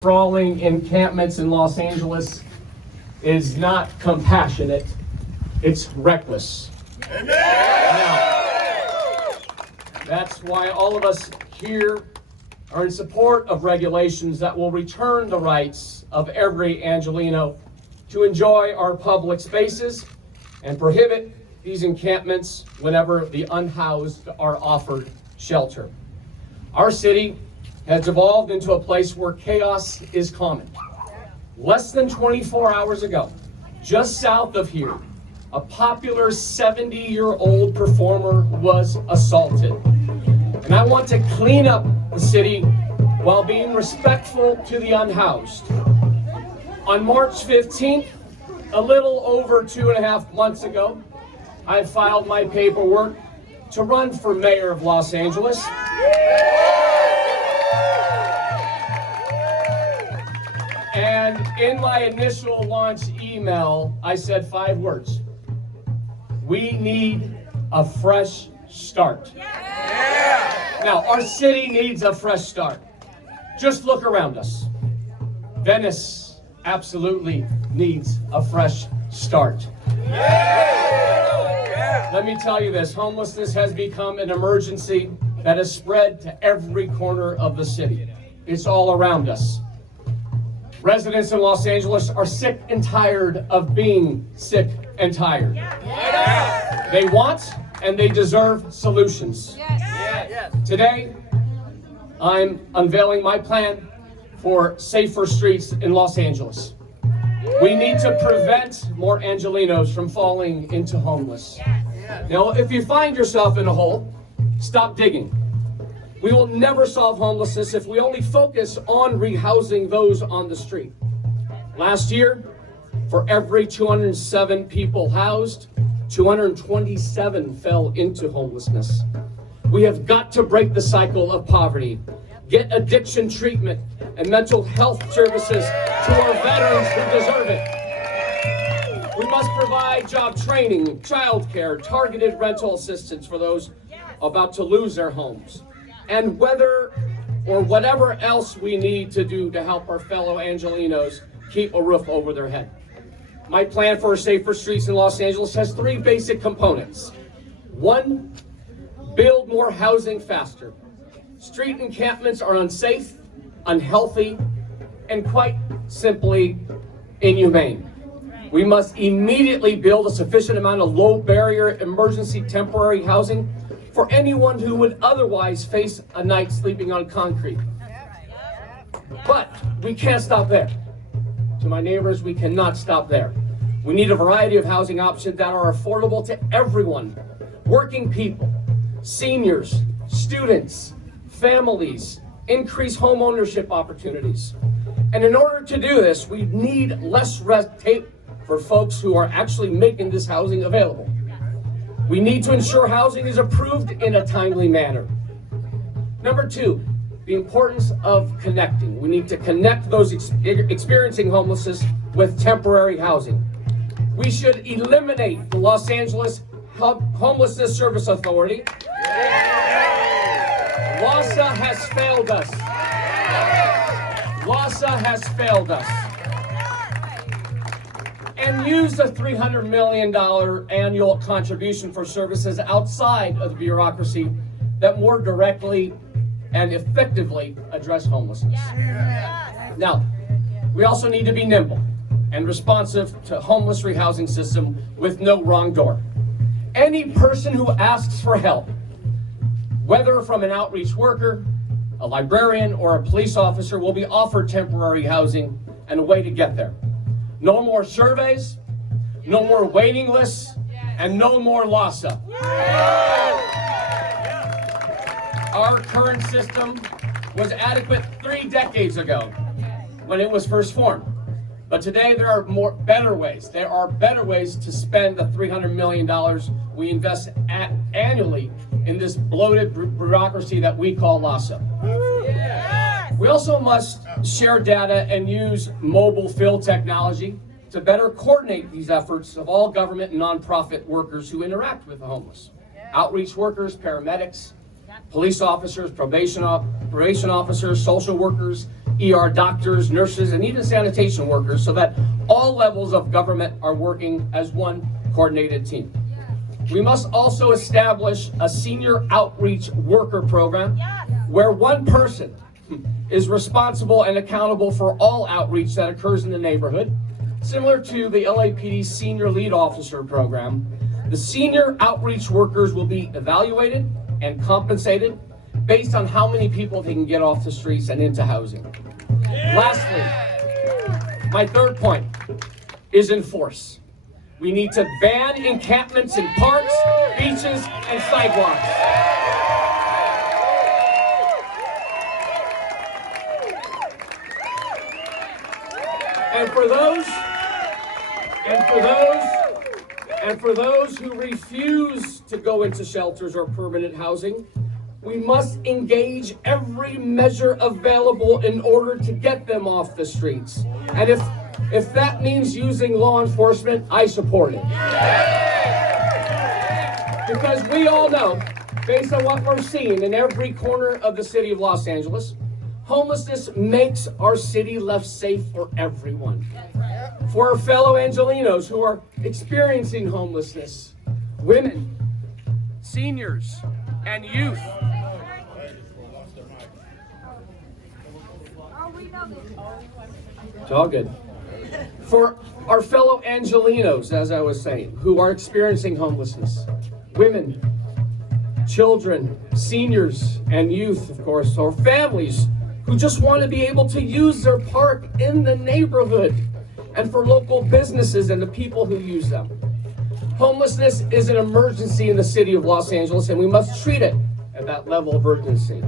Sprawling encampments in Los Angeles is not compassionate, it's reckless. Now, that's why all of us here are in support of regulations that will return the rights of every Angelino to enjoy our public spaces and prohibit these encampments whenever the unhoused are offered shelter. Our city has evolved into a place where chaos is common. Less than 24 hours ago, just south of here, a popular 70-year-old performer was assaulted. And I want to clean up the city while being respectful to the unhoused. On March 15th, a little over 2.5 months ago, I filed my paperwork to run for mayor of Los Angeles. And in my initial launch email, I said 5 words. We need a fresh start. Yeah. Now, our city needs a fresh start. Just look around us. Venice absolutely needs a fresh start. Yeah. Let me tell you this, homelessness has become an emergency that has spread to every corner of the city. It's all around us. Residents in Los Angeles are sick and tired of being sick and tired. Yeah. They want and they deserve solutions. Yes. Today, I'm unveiling my plan for safer streets in Los Angeles. We need to prevent more Angelinos from falling into homeless. Now, if you find yourself in a hole, stop digging. We will never solve homelessness if we only focus on rehousing those on the street. Last year, for every 207 people housed, 227 fell into homelessness. We have got to break the cycle of poverty, get addiction treatment and mental health services to our veterans who deserve it. We must provide job training, childcare, targeted rental assistance for those about to lose their homes. And whether or whatever else we need to do to help our fellow Angelinos keep a roof over their head. My plan for safer streets in Los Angeles has 3 basic components. 1, build more housing faster. Street encampments are unsafe, unhealthy, and quite simply inhumane. We must immediately build a sufficient amount of low-barrier emergency temporary housing for anyone who would otherwise face a night sleeping on concrete. But we can't stop there. To my neighbors, we cannot stop there. We need a variety of housing options that are affordable to everyone. Working people, seniors, students, families, increase home ownership opportunities. And in order to do this, we need less red tape for folks who are actually making this housing available. We need to ensure housing is approved in a timely manner. Number 2, the importance of connecting. We need to connect those experiencing homelessness with temporary housing. We should eliminate the Los Angeles Homelessness Service Authority. LAHSA has failed us. LAHSA has failed us. And use the $300 million annual contribution for services outside of the bureaucracy that more directly and effectively address homelessness. Now, we also need to be nimble and responsive to homeless rehousing system with no wrong door. Any person who asks for help, whether from an outreach worker, a librarian, or a police officer, will be offered temporary housing and a way to get there. No more surveys, no more waiting lists, and no more LAHSA. Our current system was adequate 3 decades ago when it was first formed. But today there are better ways. There are better ways to spend the $300 million we invest annually in this bloated bureaucracy that we call LAHSA. We also must share data and use mobile field technology to better coordinate these efforts of all government and nonprofit workers who interact with the homeless. Outreach workers, paramedics, police officers, probation officers, social workers, ER doctors, nurses, and even sanitation workers so that all levels of government are working as one coordinated team. We must also establish a senior outreach worker program where one person is responsible and accountable for all outreach that occurs in the neighborhood. Similar to the LAPD Senior Lead Officer program, the senior outreach workers will be evaluated and compensated based on how many people they can get off the streets and into housing. Lastly, my third point is enforce. We need to ban encampments in parks, beaches, and sidewalks. And for those who refuse to go into shelters or permanent housing, we must engage every measure available in order to get them off the streets. And if that means using law enforcement, I support it. Because we all know, based on what we're seeing in every corner of the city of Los Angeles, homelessness makes our city less safe for everyone. For our fellow Angelenos who are experiencing homelessness, women, seniors, and youth. It's all good. For our fellow Angelenos, as I was saying, who are experiencing homelessness, women, children, seniors, and youth, of course, or families who just want to be able to use their park in the neighborhood, and for local businesses and the people who use them. Homelessness is an emergency in the city of Los Angeles, and we must treat it at that level of urgency.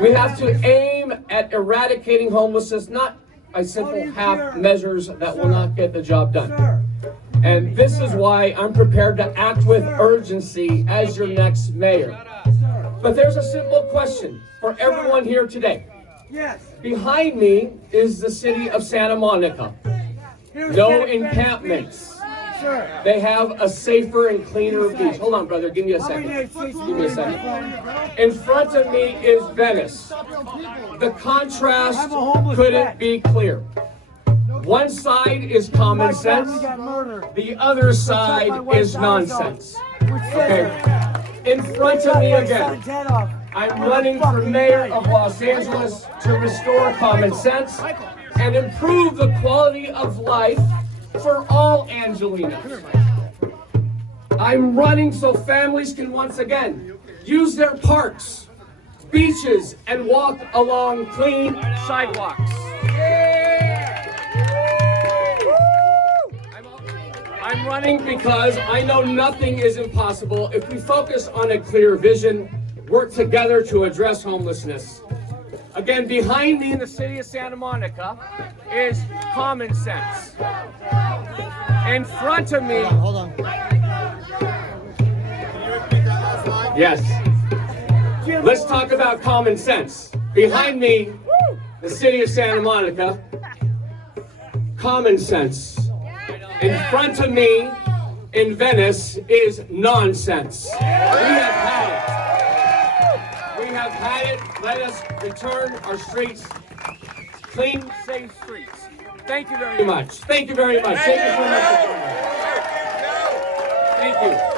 We have to aim at eradicating homelessness, not by simple half measures that will not get the job done. And this is why I'm prepared to act with urgency as your next mayor. But there's a simple question for everyone here today. Behind me is the city of Santa Monica. No encampments. They have a safer and cleaner beach. Hold on, brother. Give me a second. Give me a second. In front of me is Venice. The contrast couldn't be clear. One side is common sense. The other side is nonsense. Okay. In front of me again, I'm running for mayor of Los Angeles to restore common sense and improve the quality of life for all Angelenos. I'm running so families can once again use their parks, beaches, and walk along clean sidewalks. I'm running because I know nothing is impossible if we focus on a clear vision, work together to address homelessness. Again, behind me in the city of Santa Monica is common sense. In front of me, Hold on. yes. Let's talk about common sense. Behind me, the city of Santa Monica, common sense. In front of me, in Venice, is nonsense. We have had it. We have had it. Let us return our streets, clean, safe streets. Thank you very much. Thank you very much. Thank you so much for coming. Thank you.